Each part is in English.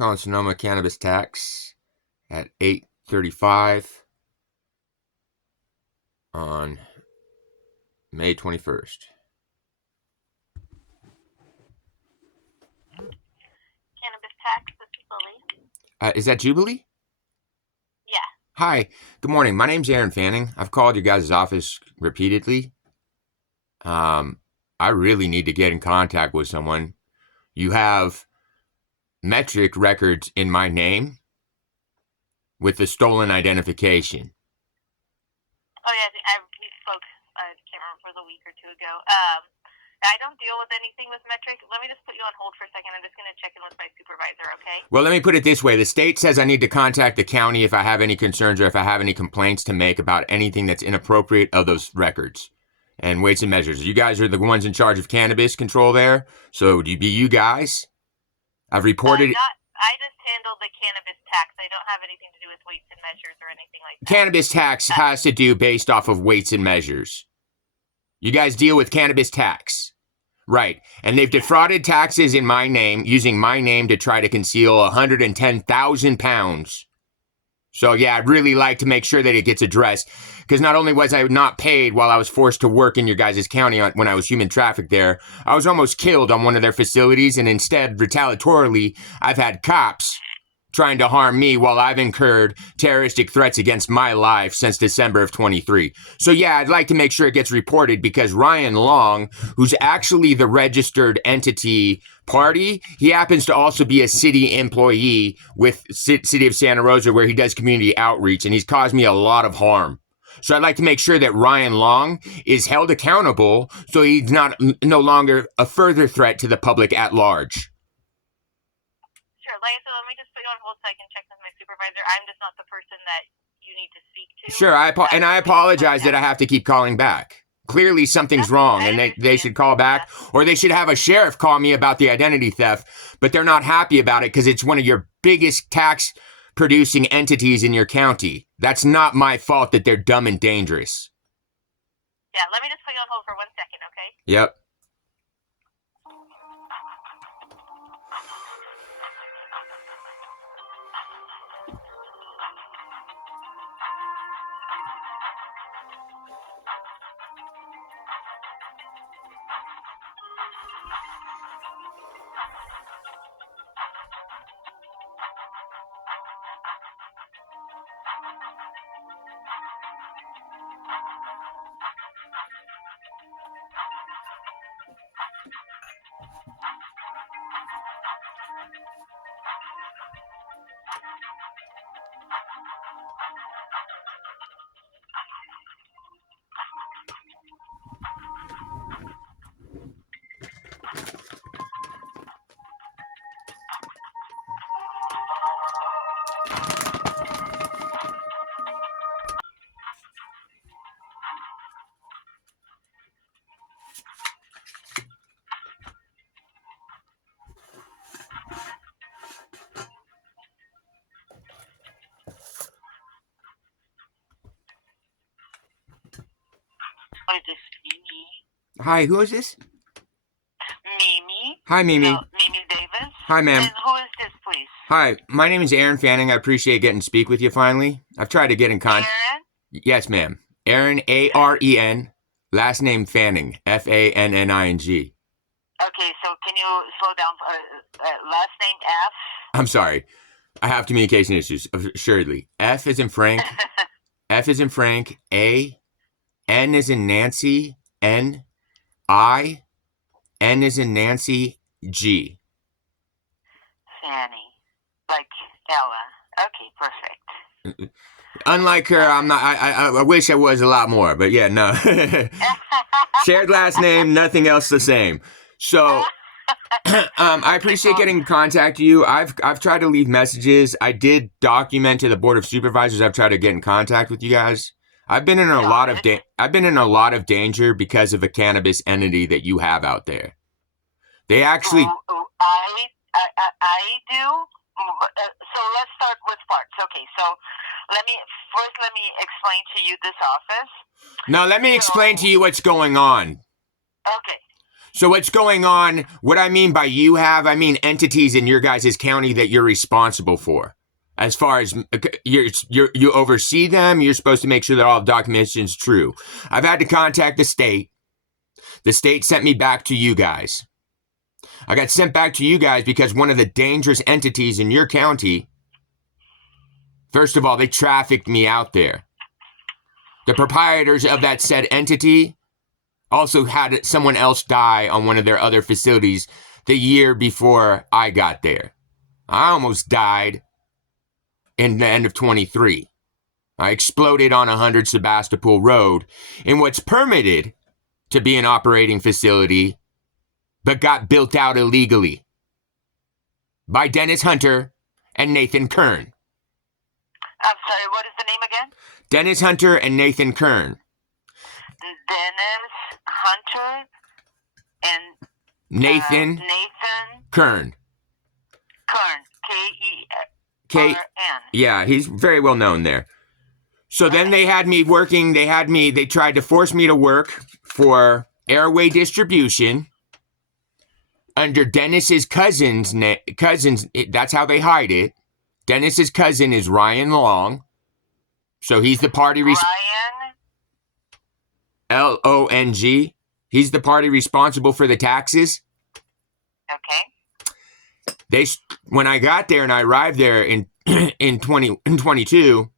Calling Sonoma cannabis tax at 8:35 on May 21st. Cannabis tax, this is Lily. Is that Jubilee? Yeah. Hi. Good morning. My name's Aaron Fanning. I've called your guys' office repeatedly. I really need to get in contact with someone. You have metrik records in my name with the stolen identification. Oh, yeah, we spoke, I can't remember, it was a week or two ago. I don't deal with anything with metrik. Let me just put you on hold for a second. I'm just going to check in with my supervisor, okay? Well, let me put it this way. The state says I need to contact the county if I have any concerns or if I have any complaints to make about anything that's inappropriate of those records and weights and measures. You guys are the ones in charge of cannabis control there, so would you be you guys? I've reported... I just handle the cannabis tax. I don't have anything to do with weights and measures or anything like that. Cannabis tax has to do based off of weights and measures. You guys deal with cannabis tax. Right. And they've defrauded taxes in my name, using my name to try to conceal 110,000 pounds. So, yeah, I'd really like to make sure that it gets addressed. Because not only was I not paid while I was forced to work in your guys' county when I was human trafficked there, I was almost killed on one of their facilities. And instead, retaliatorily, I've had cops trying to harm me while I've incurred terroristic threats against my life since December of 23. So yeah, I'd like to make sure it gets reported because Ryan Long, who's actually the registered entity party, he happens to also be a city employee with City of Santa Rosa where he does community outreach, and he's caused me a lot of harm. So I'd like to make sure that Ryan Long is held accountable so he's no longer a further threat to the public at large. Like I said, let me just put you on hold so I can check with my supervisor. I'm just not the person that you need to speak to. Sure, I apologize that I have to keep calling back. Clearly something's wrong, and they should call back, or they should have a sheriff call me about the identity theft, but they're not happy about it because it's one of your biggest tax-producing entities in your county. That's not my fault that they're dumb and dangerous. Yeah, let me just put you on hold for 1 second, okay? Yep. Hi, who is this? Mimi. Hi, Mimi. No, Mimi Davis. Hi, ma'am. And who is this, please? Hi, my name is Aaron Fanning. I appreciate getting to speak with you finally. I've tried to get in contact. Aaron? Yes, ma'am. Aaron, A-R-E-N, last name Fanning, F-A-N-N-I-N-G. Okay, so can you slow down? Last name F? I'm sorry. I have communication issues, assuredly. F is in Frank. F is in Frank. A. N is in Nancy. N. I. N is in Nancy. G. Fanny. Like Ella. Okay, perfect. Unlike her, I'm not. I wish I was a lot more, but yeah, no. Shared last name, nothing else the same. So, I appreciate getting in contact with you. I've tried to leave messages. I did document to the Board of Supervisors. I've tried to get in contact with you guys. I've been in a lot of danger because of a cannabis entity that you have out there. They actually. I do. So let's start with parts. Okay, so let me explain to you this office. No, let me explain to you what's going on. Okay. So what's going on? What I mean by you have, I mean entities in your guys' county that you're responsible for. As far as you oversee them, you're supposed to make sure that all documentation is true. I've had to contact the state. The state sent me back to you guys. I got sent back to you guys because one of the dangerous entities in your county, first of all, they trafficked me out there. The proprietors of that said entity also had someone else die on one of their other facilities the year before I got there. I almost died in the end of 23. I exploded on 100 Sebastopol Road in what's permitted to be an operating facility, but got built out illegally by Dennis Hunter and Nathan Kern. I'm sorry, what is the name again? Dennis Hunter and Nathan Kern. Dennis Hunter and Nathan Kern. Kern. K-E-R-N. Yeah, he's very well known there. So then they had me working, they tried to force me to work for Airway Distribution under Dennis's cousin's, that's how they hide it. Dennis's cousin is Ryan Long. So he's the party... Ryan? Long. He's the party responsible for the taxes. Okay. When I got there and I arrived there in 22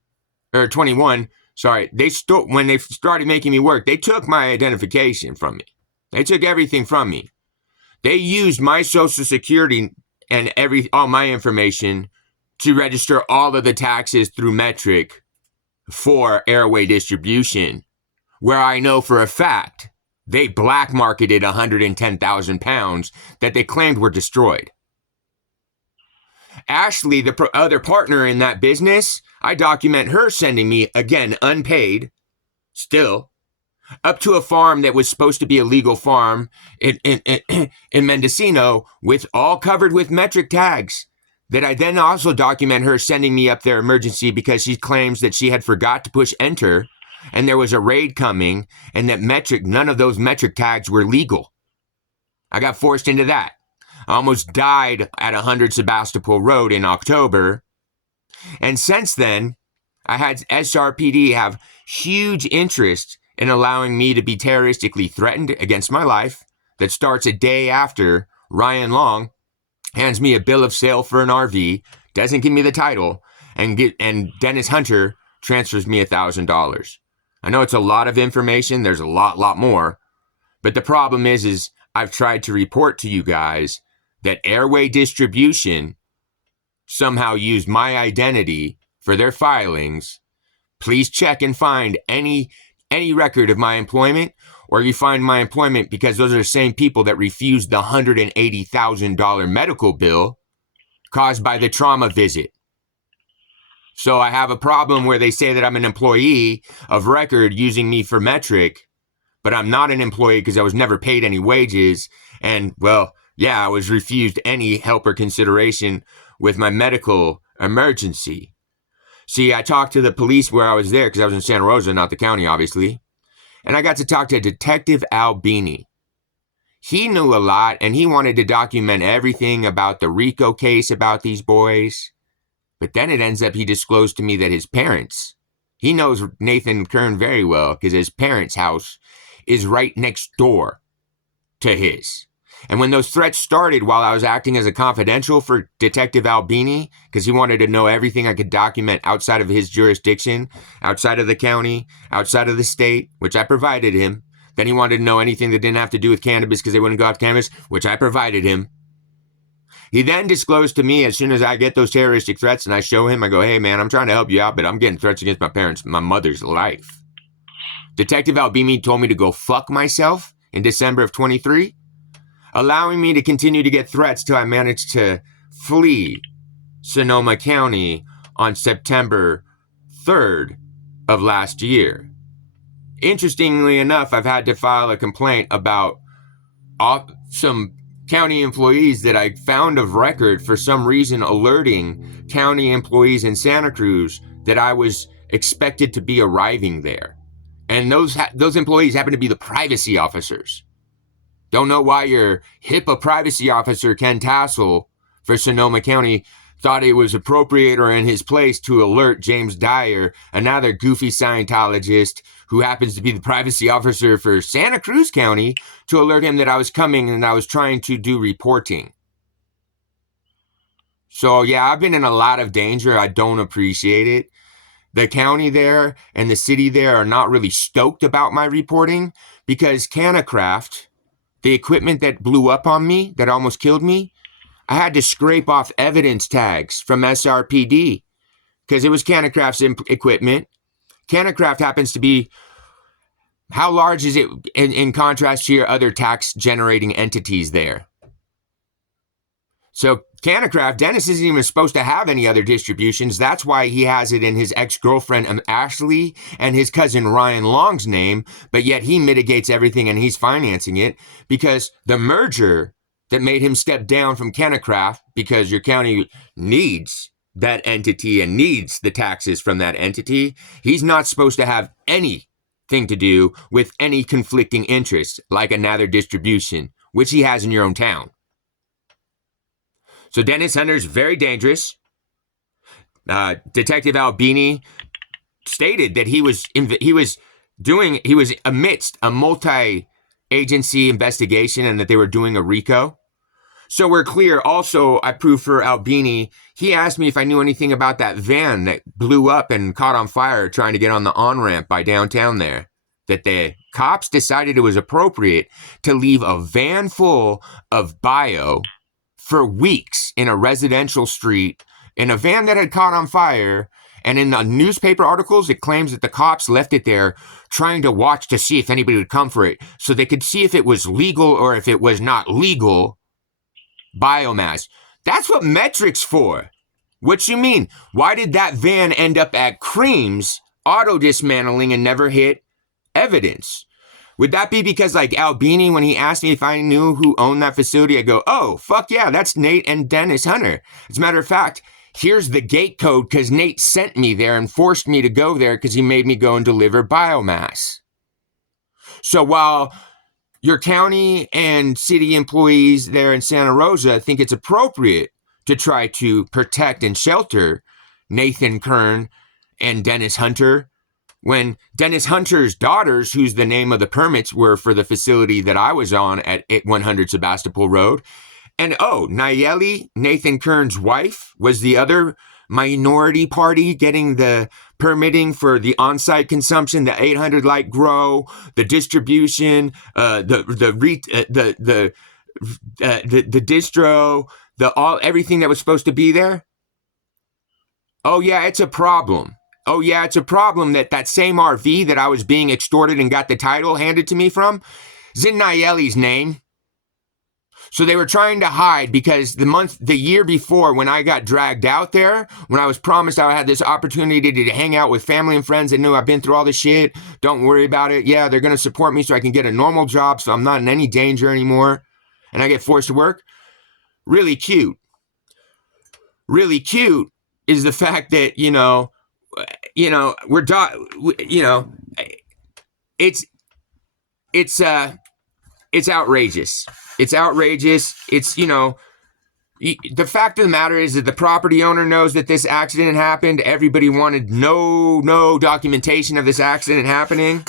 or 21, sorry, when they started making me work, they took my identification from me. They took everything from me. They used my social security and all my information to register all of the taxes through Metrik for Airway Distribution, where I know for a fact they black marketed 110,000 pounds that they claimed were destroyed. Ashley, the other partner in that business, I document her sending me, again, unpaid, still, up to a farm that was supposed to be a legal farm in Mendocino, with all covered with Metrik tags, that I then also document her sending me up there emergency because she claims that she had forgot to push enter and there was a raid coming and that none of those Metrik tags were legal. I got forced into that. I almost died at 100 Sebastopol Road in October. And since then, I had SRPD have huge interest in allowing me to be terroristically threatened against my life. That starts a day after Ryan Long hands me a bill of sale for an RV, doesn't give me the title, and Dennis Hunter transfers me $1,000. I know it's a lot of information. There's a lot more. But the problem is I've tried to report to you guys that Airway Distribution somehow used my identity for their filings. Please check and find any record of my employment, or you find my employment, because those are the same people that refused the $180,000 medical bill caused by the trauma visit. So I have a problem where they say that I'm an employee of record using me for Metrik, but I'm not an employee because I was never paid any wages. And, well, yeah, I was refused any help or consideration with my medical emergency. See, I talked to the police where I was there because I was in Santa Rosa, not the county, obviously. And I got to talk to Detective Albini. He knew a lot, and he wanted to document everything about the RICO case about these boys. But then it ends up he disclosed to me that his parents, he knows Nathan Kern very well because his parents' house is right next door to his. And when those threats started while I was acting as a confidential for Detective Albini, because he wanted to know everything I could document outside of his jurisdiction, outside of the county, outside of the state, which I provided him. Then he wanted to know anything that didn't have to do with cannabis because they wouldn't go after cannabis, which I provided him. He then disclosed to me as soon as I get those terroristic threats and I show him, I go, hey man, I'm trying to help you out, but I'm getting threats against my mother's life. Detective Albini told me to go fuck myself in December of 23. Allowing me to continue to get threats till I managed to flee Sonoma County on September 3rd of last year. Interestingly enough, I've had to file a complaint about some county employees that I found of record for some reason alerting county employees in Santa Cruz that I was expected to be arriving there. And those employees happen to be the privacy officers. Don't know why your HIPAA privacy officer, Ken Tassel, for Sonoma County, thought it was appropriate or in his place to alert James Dyer, another goofy Scientologist who happens to be the privacy officer for Santa Cruz County, to alert him that I was coming and I was trying to do reporting. So yeah, I've been in a lot of danger. I don't appreciate it. The county there and the city there are not really stoked about my reporting because CannaCraft, the equipment that blew up on me, that almost killed me, I had to scrape off evidence tags from SRPD because it was CannaCraft's equipment. CannaCraft happens to be, how large is it in contrast to your other tax-generating entities there? So CannaCraft, Dennis isn't even supposed to have any other distributions. That's why he has it in his ex-girlfriend Ashley and his cousin Ryan Long's name, but yet he mitigates everything and he's financing it because the merger that made him step down from CannaCraft, because your county needs that entity and needs the taxes from that entity, he's not supposed to have anything to do with any conflicting interests like another distribution, which he has in your own town. So Dennis Hunter's very dangerous. Detective Albini stated that he was amidst a multi-agency investigation and that they were doing a RICO. So we're clear. Also, I proved for Albini, he asked me if I knew anything about that van that blew up and caught on fire trying to get on the on-ramp by downtown there. That the cops decided it was appropriate to leave a van full of bio for weeks in a residential street in a van that had caught on fire. And in the newspaper articles, it claims that the cops left it there trying to watch to see if anybody would come for it so they could see if it was legal or if it was not legal biomass. That's what metric's for. What you mean? Why did that van end up at Cream's auto dismantling and never hit evidence? Would that be because, like, Albini, when he asked me if I knew who owned that facility, I go, oh, fuck yeah, that's Nate and Dennis Hunter. As a matter of fact, here's the gate code because Nate sent me there and forced me to go there because he made me go and deliver biomass. So while your county and city employees there in Santa Rosa think it's appropriate to try to protect and shelter Nathan Kern and Dennis Hunter, when Dennis Hunter's daughters, who's the name of the permits, were for the facility that I was on at 100 Sebastopol Road. And Nayeli, Nathan Kern's wife, was the other minority party getting the permitting for the on-site consumption, the 800 light grow, the distribution, the distro, everything that was supposed to be there. Oh yeah, it's a problem. Oh yeah, it's a problem that same RV that I was being extorted and got the title handed to me from is in Nayeli's name. So they were trying to hide because the year before when I got dragged out there, when I was promised I had this opportunity to hang out with family and friends that knew I've been through all this shit, don't worry about it. Yeah, they're going to support me so I can get a normal job so I'm not in any danger anymore and I get forced to work. Really cute. Really cute is the fact that, it's outrageous. It's outrageous. It's, the fact of the matter is that the property owner knows that this accident happened. Everybody wanted no documentation of this accident happening.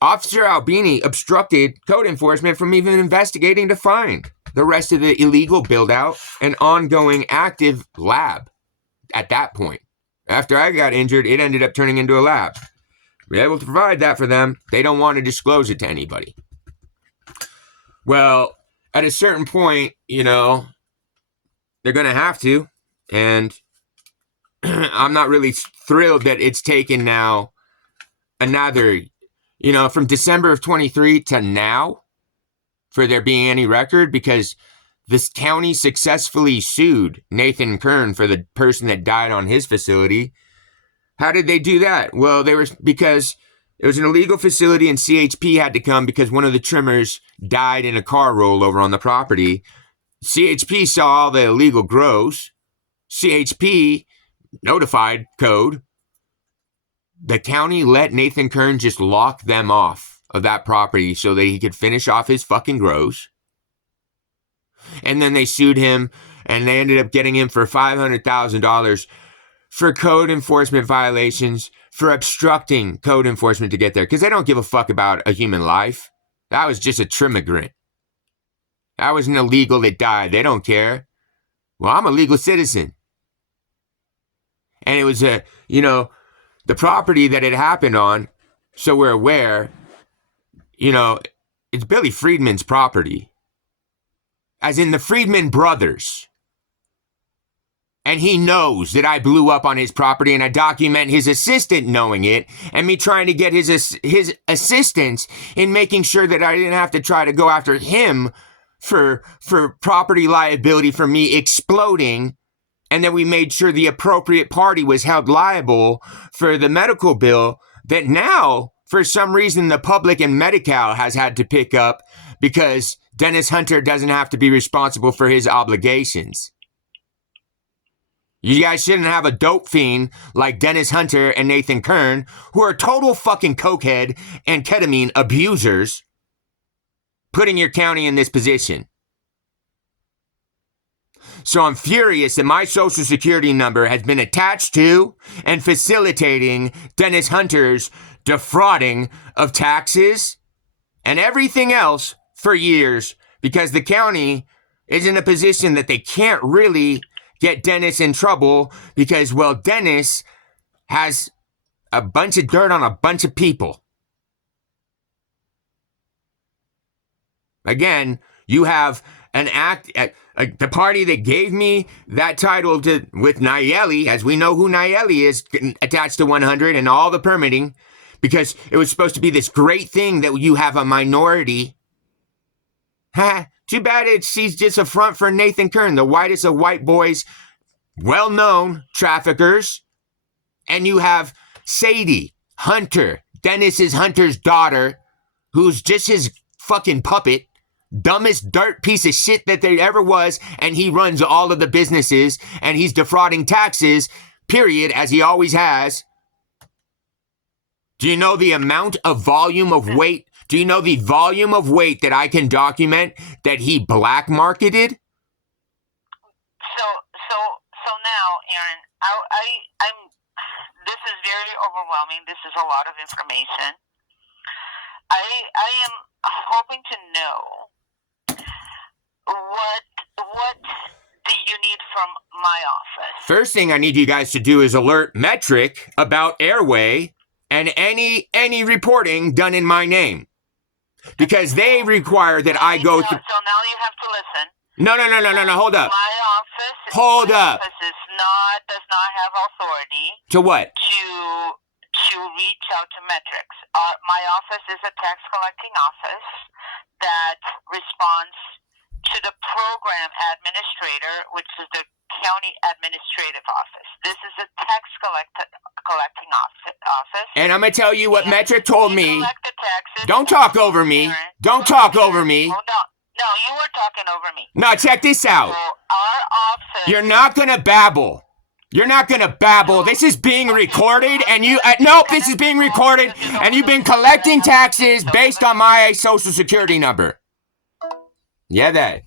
Officer Albini obstructed code enforcement from even investigating to find the rest of the illegal build-out and ongoing active lab at that point. After I got injured, it ended up turning into a lab. We were able to provide that for them. They don't want to disclose it to anybody. Well, at a certain point, they're going to have to. And I'm not really thrilled that it's taken now another, from December of 23 to now for there being any record, because this county successfully sued Nathan Kern for the person that died on his facility. How did they do that? Well, because it was an illegal facility and CHP had to come because one of the trimmers died in a car rollover on the property. CHP saw all the illegal grows. CHP notified code. The county let Nathan Kern just lock them off of that property so that he could finish off his fucking grows. And then they sued him, and they ended up getting him for $500,000 for code enforcement violations, for obstructing code enforcement to get there, because they don't give a fuck about a human life. That was just a trimmigrant. That was an illegal that died. They don't care. Well, I'm a legal citizen. And it was the property that it happened on, so we're aware, it's Billy Friedman's property. As in the Friedman brothers. And he knows that I blew up on his property, and I document his assistant knowing it, and me trying to get his assistance in making sure that I didn't have to try to go after him for property liability for me exploding, and then we made sure the appropriate party was held liable for the medical bill that now, for some reason, the public and Medi-Cal has had to pick up because Dennis Hunter doesn't have to be responsible for his obligations. You guys shouldn't have a dope fiend like Dennis Hunter and Nathan Kern, who are total fucking cokehead and ketamine abusers, putting your county in this position. So I'm furious that my social security number has been attached to and facilitating Dennis Hunter's defrauding of taxes and everything else for years, because the county is in a position that they can't really get Dennis in trouble because, well, Dennis has a bunch of dirt on a bunch of people. Again, you have an act, the party that gave me that title with Nayeli, as we know who Nayeli is, attached to 100 and all the permitting, because it was supposed to be this great thing that you have a minority. Ha! Too bad she's just a front for Nathan Kern, the whitest of white boys, well-known traffickers. And you have Sadie Hunter, Hunter's daughter, who's just his fucking puppet, dumbest dirt piece of shit that there ever was, and he runs all of the businesses, and he's defrauding taxes, period, as he always has. Do you know the amount of volume of weight? Do you know the volume of weight that I can document that he black marketed? So now, Aaron, I'm. This is very overwhelming. This is a lot of information. I am hoping to know what do you need from my office? First thing I need you guys to do is alert Metrik about Airway and any reporting done in my name. Because they require that I go through. So now you have to listen. No, hold up. My office. Hold up. Does not have authority. To what? To reach out to metrics. My office is a tax collecting office that responds to the program administrator, which is the county administrative office. This is a tax collecting office. And I'm going to tell you what Metrik told me. Taxes. Don't talk over me. Don't talk over me. Hold on. No, you were talking over me. No, check this out. So our office. You're not going to babble. You're not going to babble. This is being recorded, and you... nope, this is being recorded, and you've been collecting taxes based on my social security number. Yeah, that.